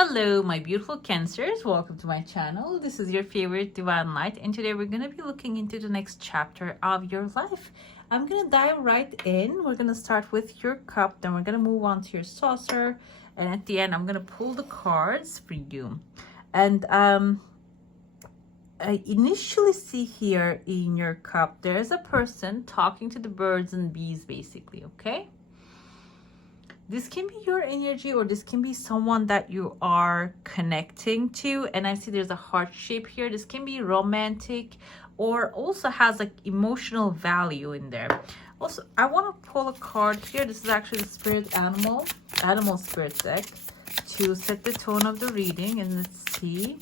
Hello, my beautiful Cancers. Welcome to my channel. This is your favorite Divine Light, and today we're going to be looking into the next chapter of your life. I'm going to dive right in. We're going to start with your cup, then we're going to move on to your saucer, and at the end, I'm going to pull the cards for you. And I initially see here in your cup, there's a person talking to the birds and bees, basically, okay? This can be your energy, or this can be someone that you are connecting to. And I see there's a heart shape here. This can be romantic or also has like emotional value in there. Also, I want to pull a card here. This is actually the spirit animal spirit deck to set the tone of the reading. And let's see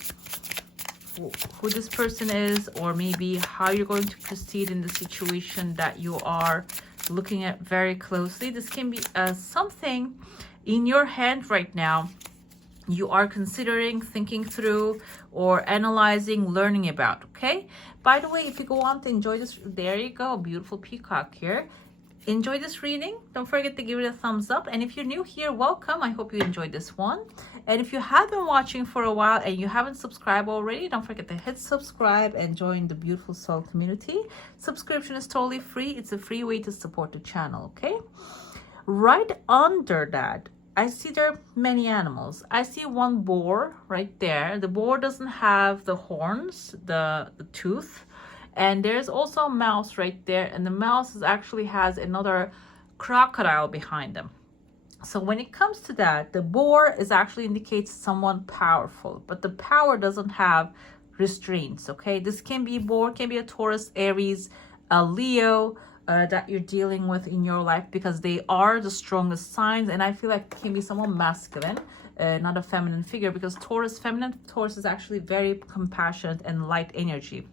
who this person is, or maybe how you're going to proceed in the situation that you are looking at very closely. This can be something in your hand right now you are considering, thinking through, or analyzing, learning about. Okay, by the way, if you go on to enjoy this, there you go, beautiful peacock here. Enjoy this reading. Don't forget to give it a thumbs up. And if you're new here, welcome. I hope you enjoyed this one. And if you have been watching for a while and you haven't subscribed already, don't forget to hit subscribe and join the beautiful soul community. Subscription is totally free. It's a free way to support the channel, okay? Right under that, I see there are many animals. I see one boar right there. The boar doesn't have the horns, the tooth. And there's also a mouse right there, and the mouse actually has another crocodile behind them. So when it comes to that, the boar actually indicates someone powerful, but the power doesn't have restraints, okay? This can be boar, can be a Taurus, Aries, a Leo that you're dealing with in your life, because they are the strongest signs. And I feel like it can be someone masculine, not a feminine figure, because Taurus is actually very compassionate and light energy.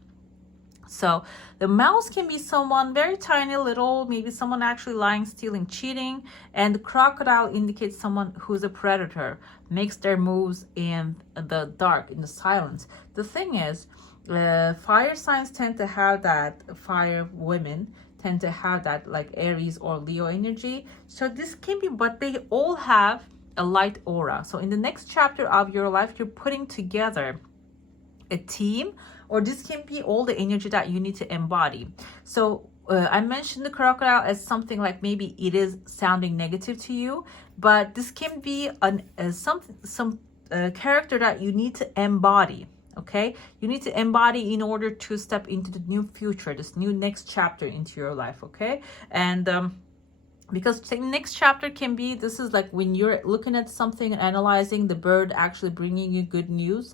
So the mouse can be someone very tiny, little, maybe someone actually lying, stealing, cheating. And the crocodile indicates someone who's a predator, makes their moves in the dark, in the silence. The thing is, fire signs tend to have that, fire women tend to have that, like Aries or Leo energy. So this can be, but they all have a light aura. So in the next chapter of your life, you're putting together a team, or this can be all the energy that you need to embody. So I mentioned the crocodile as something like maybe it is sounding negative to you, but this can be some character that you need to embody. Okay, you need to embody in order to step into the new future, this new next chapter into your life. Okay, and because the next chapter can be, this is like when you're looking at something, analyzing the bird actually bringing you good news.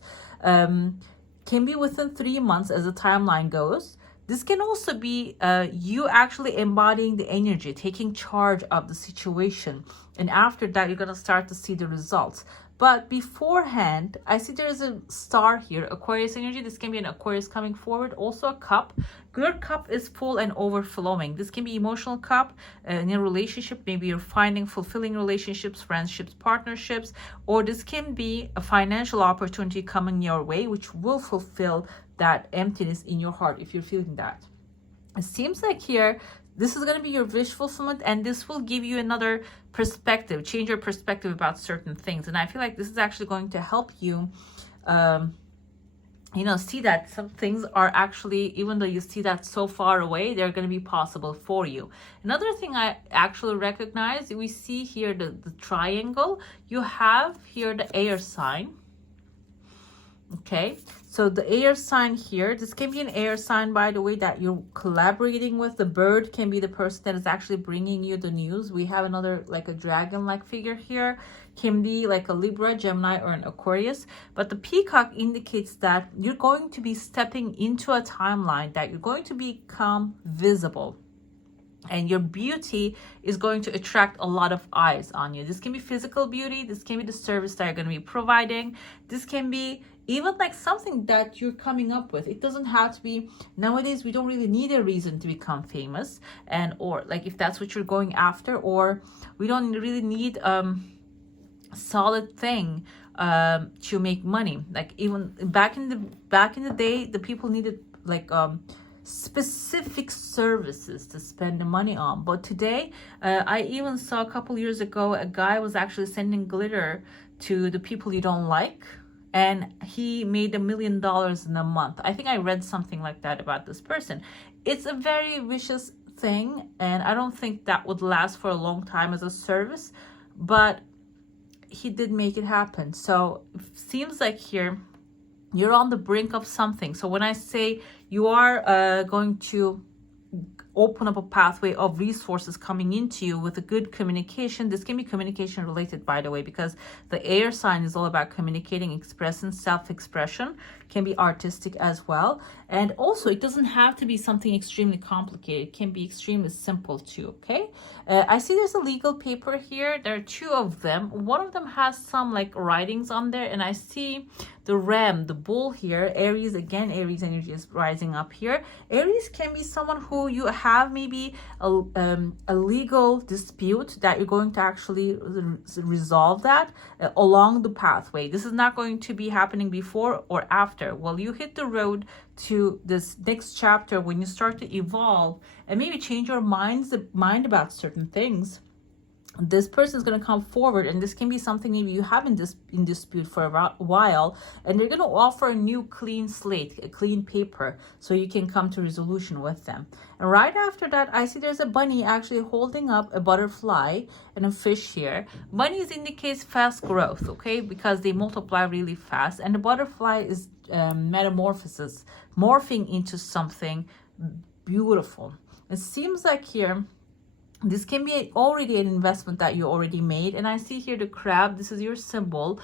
Can be within 3 months as the timeline goes. This can also be you actually embodying the energy, taking charge of the situation. And after that, you're going to start to see the results. But beforehand, I see there's a star here, Aquarius energy. This can be an Aquarius coming forward. Also a cup. Your cup is full and overflowing. This can be emotional cup in a relationship. Maybe you're finding fulfilling relationships, friendships, partnerships. Or this can be a financial opportunity coming your way, which will fulfill that emptiness in your heart if you're feeling that. It seems like here, this is going to be your wish fulfillment, and this will give you another perspective, change your perspective about certain things. And I feel like this is actually going to help you, see that some things are actually, even though you see that so far away, they're going to be possible for you. Another thing I actually recognize, we see here the triangle. You have here the air sign. Okay, so the air sign here, this can be an air sign, by the way, that you're collaborating with. The bird can be the person that is actually bringing you the news. We have another, like a dragon-like figure here, can be like a Libra, Gemini, or an Aquarius. But the peacock indicates that you're going to be stepping into a timeline, that you're going to become visible. And your beauty is going to attract a lot of eyes on you. This can be physical beauty. This can be the service that you're going to be providing. This can be even like something that you're coming up with. It doesn't have to be, nowadays we don't really need a reason to become famous, and or like if that's what you're going after, or we don't really need solid thing to make money. Like even back in the day, the people needed like specific services to spend the money on. But today, I even saw a couple years ago, a guy was actually sending glitter to the people you don't like, and he made $1 million in a month. I think I read something like that about this person. It's a very vicious thing, and I don't think that would last for a long time as a service, but he did make it happen. So it seems like here you're on the brink of something. So when I say you are going to open up a pathway of resources coming into you with a good communication. This can be communication related, by the way, because the air sign is all about communicating, expressing, self-expression. Can be artistic as well. And also, it doesn't have to be something extremely complicated. It can be extremely simple too, okay? I see there's a legal paper here. There are two of them. One of them has some like writings on there, and I see the ram, the bull here. Aries, again, Aries energy is rising up here. Aries can be someone who you have maybe a legal dispute that you're going to actually resolve that along the pathway. This is not going to be happening before or after. Well, you hit the road to this next chapter when you start to evolve and maybe change your mind about certain things. This person is going to come forward, and this can be something maybe you have in dispute for a while, and they're going to offer a new clean slate, a clean paper, so you can come to resolution with them. And right after that, I see there's a bunny actually holding up a butterfly and a fish here. Bunnies indicates fast growth, okay, because they multiply really fast, and the butterfly is metamorphosis, morphing into something beautiful. It seems like here this can be already an investment that you already made. And I see here the crab. This is your symbol.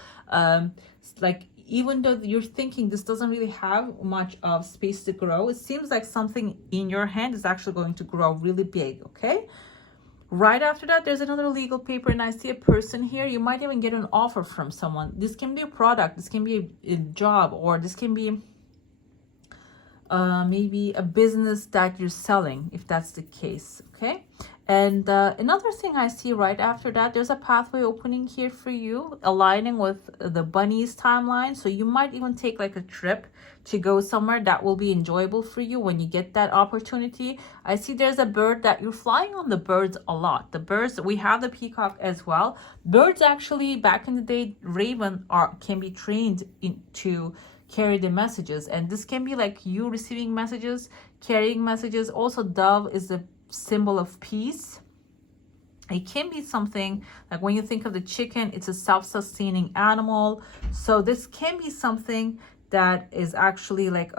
Like, even though you're thinking this doesn't really have much of space to grow, it seems like something in your hand is actually going to grow really big, okay? Right after that, there's another legal paper, and I see a person here. You might even get an offer from someone. This can be a product, this can be a job, or this can be maybe a business that you're selling, if that's the case, okay? And another thing I see right after that, there's a pathway opening here for you, aligning with the bunny's timeline. So you might even take like a trip to go somewhere that will be enjoyable for you when you get that opportunity. I see there's a bird that you're flying on the birds a lot. The birds, we have the peacock as well. Birds actually, back in the day, raven can be trained to carry the messages. And this can be like you receiving messages, carrying messages. Also, dove is the symbol of peace. It can be something like when you think of the chicken, it's a self-sustaining animal. So this can be something that is actually like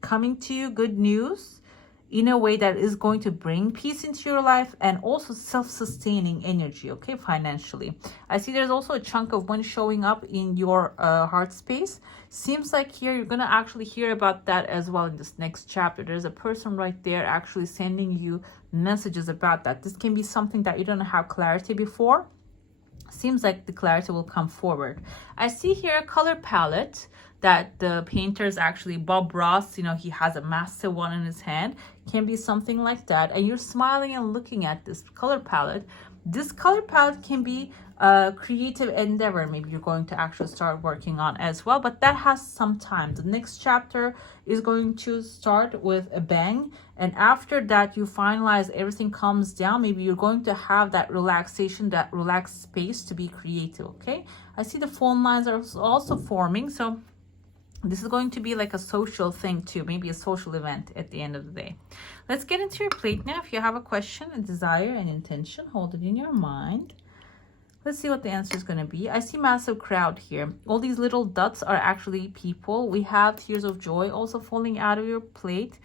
coming to you, good news, in a way that is going to bring peace into your life, and also self-sustaining energy, okay, financially. I see there's also a chunk of money showing up in your heart space. Seems like here you're going to actually hear about that as well in this next chapter. There's a person right there actually sending you messages about that. This can be something that you don't have clarity before. Seems like the clarity will come forward. I see here a color palette that the painter is actually Bob Ross. You know, he has a massive one in his hand. Can be something like that. And you're smiling and looking at this color palette. This color palette can be a creative endeavor. Maybe you're going to actually start working on as well. But that has some time. The next chapter is going to start with a bang. And after that, you finalize, everything calms down. Maybe you're going to have that relaxation, that relaxed space to be creative, okay? I see the phone lines are also forming. So this is going to be like a social thing too, maybe a social event at the end of the day. Let's get into your plate now. If you have a question, a desire, an intention, hold it in your mind. Let's see what the answer is going to be. I see massive crowd here. All these little dots are actually people. We have tears of joy also falling out of your plate.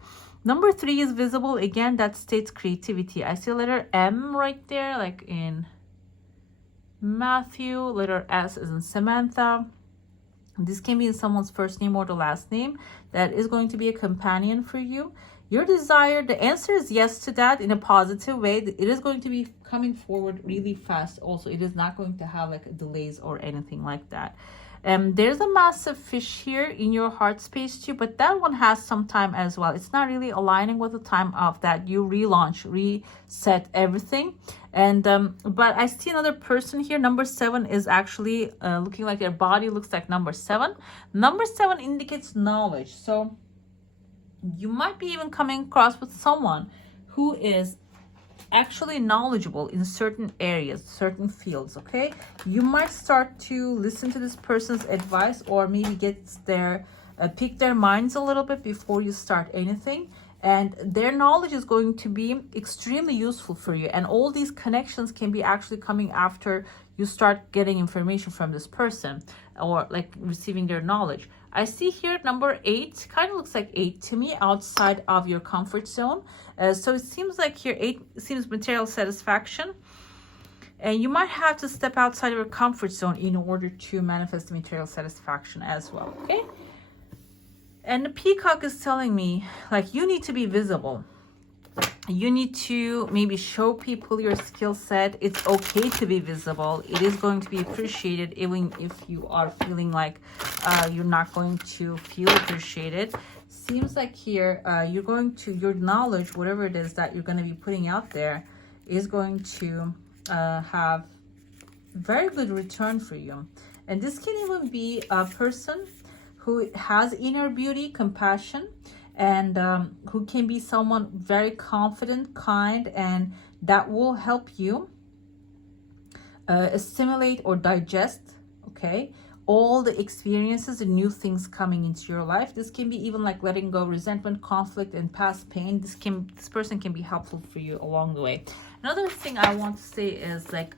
Number 3 is visible. Again, that states creativity. I see letter M right there, like in Matthew. Letter S is in Samantha. This can be in someone's first name or the last name. That is going to be a companion for you. Your desire, the answer is yes to that in a positive way. It is going to be coming forward really fast. Also, it is not going to have like delays or anything like that. There's a massive fish here in your heart space too, but that one has some time as well. It's not really aligning with the time of that you relaunch, reset everything. And but I see another person here. Number 7 is actually looking like their body looks like number 7. Number 7 indicates knowledge. So you might be even coming across with someone who is actually knowledgeable in certain areas, certain fields, okay? You might start to listen to this person's advice, or maybe pick their minds a little bit before you start anything. And their knowledge is going to be extremely useful for you. And all these connections can be actually coming after you start getting information from this person, or like receiving their knowledge. I see here number 8, kind of looks like 8 to me, outside of your comfort zone. So it seems like here 8 seems material satisfaction. And you might have to step outside of your comfort zone in order to manifest material satisfaction as well, okay? And the peacock is telling me, like, you need to be visible. You need to maybe show people your skill set. It's okay to be visible. It is going to be appreciated, even if you are feeling like you're not going to feel appreciated. Seems like here your knowledge, whatever it is that you're going to be putting out there, is going to have very good return for you. And this can even be a person who has inner beauty, compassion, and who can be someone very confident, kind, and that will help you assimilate or digest, okay, all the experiences and new things coming into your life. This can be even like letting go resentment, conflict, and past pain. This person can be helpful for you along the way. Another thing I want to say is like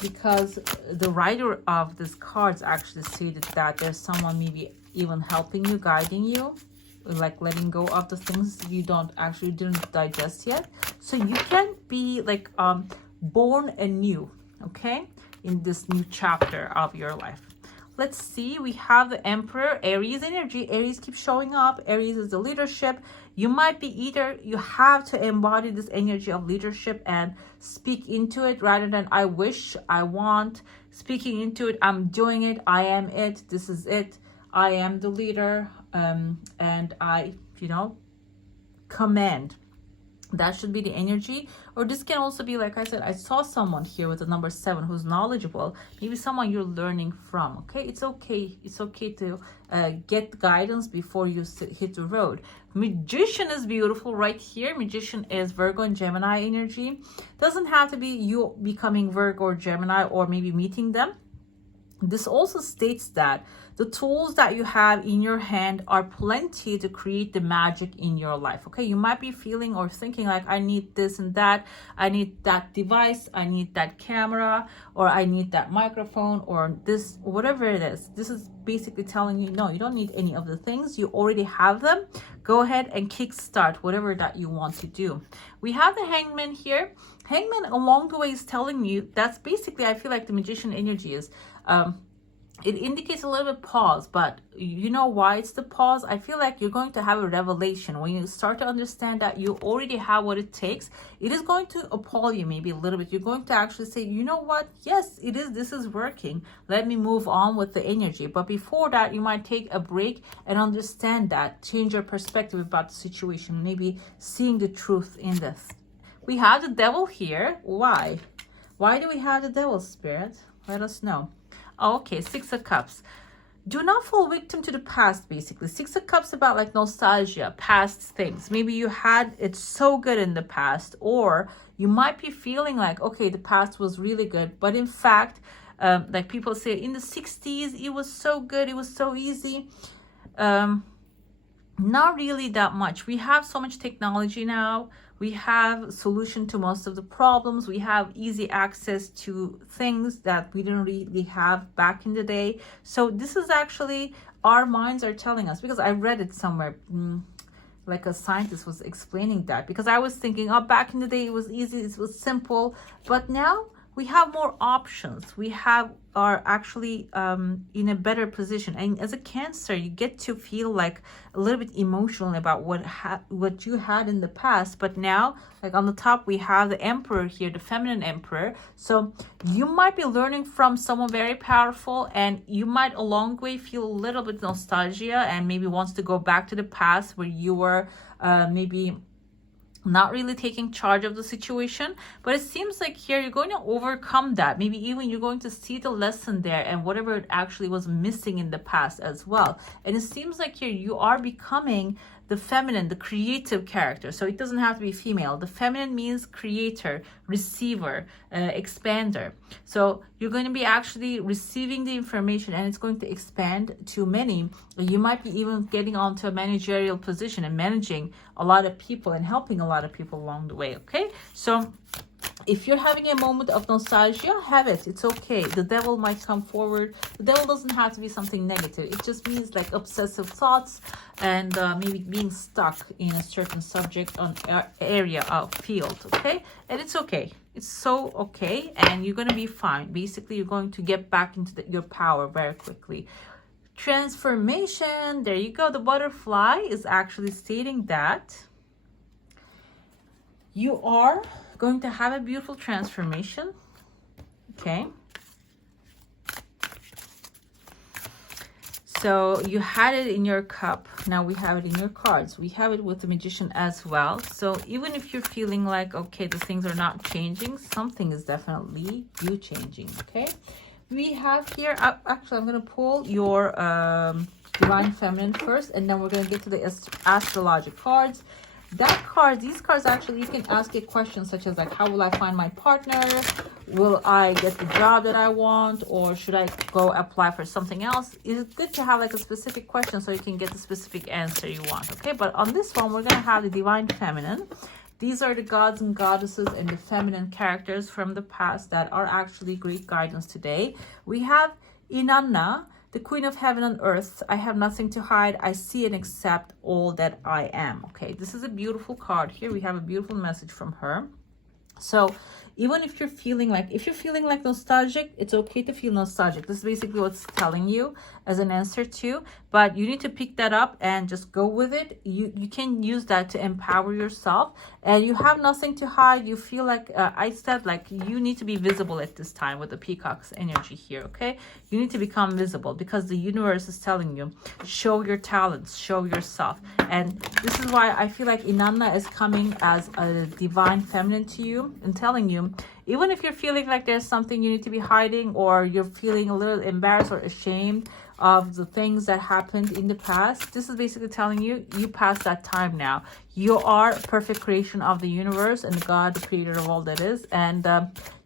because the writer of this cards actually stated that there's someone maybe even helping you, guiding you, like letting go of the things you didn't digest yet. So you can be like born anew, okay, in this new chapter of your life. Let's see, we have the Emperor, Aries energy. Aries keeps showing up. Aries is the leadership. You might be you have to embody this energy of leadership and speak into it rather than I wish, I want. Speaking into it, I'm doing it, I am it, this is it, I am the leader, and I, command. That should be the energy. Or this can also be, like I said, I saw someone here with the number 7 who's knowledgeable, maybe someone you're learning from, okay? It's okay to get guidance before you hit the road. Magician is beautiful right here. Magician is Virgo and Gemini energy. Doesn't have to be you becoming Virgo or Gemini or maybe meeting them. This also states that the tools that you have in your hand are plenty to create the magic in your life. Okay, you might be feeling or thinking like, I need this and that, I need that device, I need that camera, or I need that microphone, or this, whatever it is. This is basically telling you, no, you don't need any of the things. You already have them. Go ahead and kickstart whatever that you want to do. We have the Hangman here. Hangman along the way is telling you, that's basically, I feel like the Magician energy is, it indicates a little bit pause, but you know why it's the pause? I feel like you're going to have a revelation when you start to understand that you already have what it takes. It is going to appall you maybe a little bit. You're going to actually say, you know what? Yes, it is. This is working. Let me move on with the energy. But before that, you might take a break and understand that, change your perspective about the situation, maybe seeing the truth in this. We have the Devil here. Why? Why do we have the Devil, Spirit? Let us know. Okay, 6 of Cups. Do not fall victim to the past, basically. 6 of Cups about like nostalgia, past things. Maybe you had it so good in the past, or you might be feeling like, okay, the past was really good. But in fact, like people say, in the 60s, it was so good, it was so easy. Not really that much. We have so much technology now. We have solution to most of the problems. We have easy access to things that we didn't really have back in the day. So this is actually, our minds are telling us, because I read it somewhere, like a scientist was explaining that, because I was thinking, oh, back in the day it was easy, it was simple, but now we have more options. We are actually in a better position. And as a Cancer, you get to feel like a little bit emotional about what you had in the past. But now, like on the top, we have the Emperor here, the feminine Emperor. So you might be learning from someone very powerful, and you might along the way feel a little bit nostalgia and maybe wants to go back to the past where you were maybe not really taking charge of the situation. But it seems like here you're going to overcome that. Maybe even you're going to see the lesson there and whatever it actually was missing in the past as well. And it seems like here you are becoming the feminine, the creative character. So it doesn't have to be female. The feminine means creator, receiver, expander. So you're going to be actually receiving the information, and it's going to expand to many. You might be even getting onto a managerial position and managing a lot of people and helping a lot of people along the way. Okay, so if you're having a moment of nostalgia, have it. It's okay. The devil might come forward. The devil doesn't have to be something negative. It just means like obsessive thoughts and maybe being stuck in a certain subject on area of field. Okay, and it's okay. It's so okay, and you're going to be fine. Basically, you're going to get back into your power very quickly. Transformation. There you go. The butterfly is actually stating that you are going to have a beautiful transformation. Okay, so you had it in your cup, now we have it in your cards. We have it with the Magician as well. So even if you're feeling like, okay, the things are not changing, something is definitely you changing. Okay, we have here, actually I'm going to pull your Divine Feminine first, and then we're going to get to the Astrology cards. These cards actually, you can ask a question such as like, how will I find my partner? Will I get the job that I want? Or should I go apply for something else? It's good to have like a specific question so you can get the specific answer you want. Okay, but on this one, we're going to have the Divine Feminine. These are the gods and goddesses and the feminine characters from the past that are actually great guidance today. We have Inanna, the Queen of Heaven and Earth. I have nothing to hide. I see and accept all that I am. Okay, this is a beautiful card here. We have a beautiful message from her. So even if you're feeling like, nostalgic, it's okay to feel nostalgic. This is basically what's telling you as an answer to, but you need to pick that up and just go with it. You can use that to empower yourself, and you have nothing to hide. You feel like, I said, like you need to be visible at this time with the peacock's energy here. Okay, you need to become visible because the universe is telling you, show your talents, show yourself. And this is why I feel like Inanna is coming as a Divine Feminine to you and telling you, even if you're feeling like there's something you need to be hiding, or you're feeling a little embarrassed or ashamed of the things that happened in the past, this is basically telling you, you passed that time now. You are a perfect creation of the universe and God, the creator of all that is, and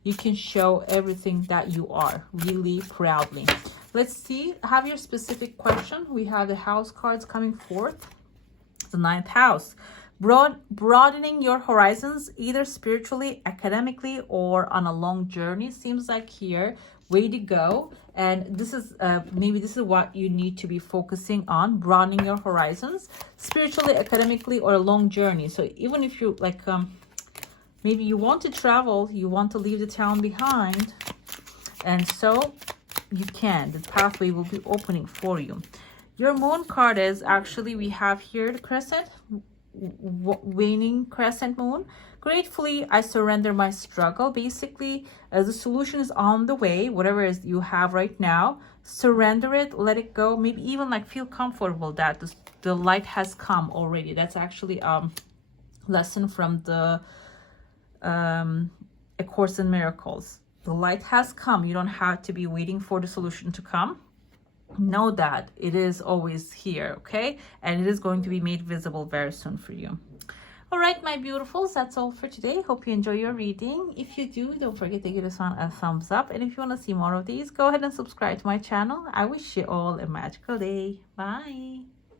you can show everything that you are really proudly. Let's see, have your specific question. We have the house cards coming forth. The 9th house. Broadening your horizons, either spiritually, academically, or on a long journey. Seems like here, way to go. And this is maybe this is what you need to be focusing on, broadening your horizons, spiritually, academically, or a long journey. So even if you like, maybe you want to travel, you want to leave the town behind, and so you can. The pathway will be opening for you. Your moon card is actually, we have here the crescent, waning crescent moon. Gratefully, I surrender my struggle. Basically, the solution is on the way. Whatever is you have right now, surrender it, let it go. Maybe even like feel comfortable that the light has come already. That's actually a lesson from the A Course in Miracles. The light has come. You don't have to be waiting for the solution to come. Know that it is always here, okay? And it is going to be made visible very soon for you. All right, my beautifuls, that's all for today. Hope you enjoy your reading. If you do, don't forget to give this one a thumbs up. And if you want to see more of these, go ahead and subscribe to my channel. I wish you all a magical day. Bye.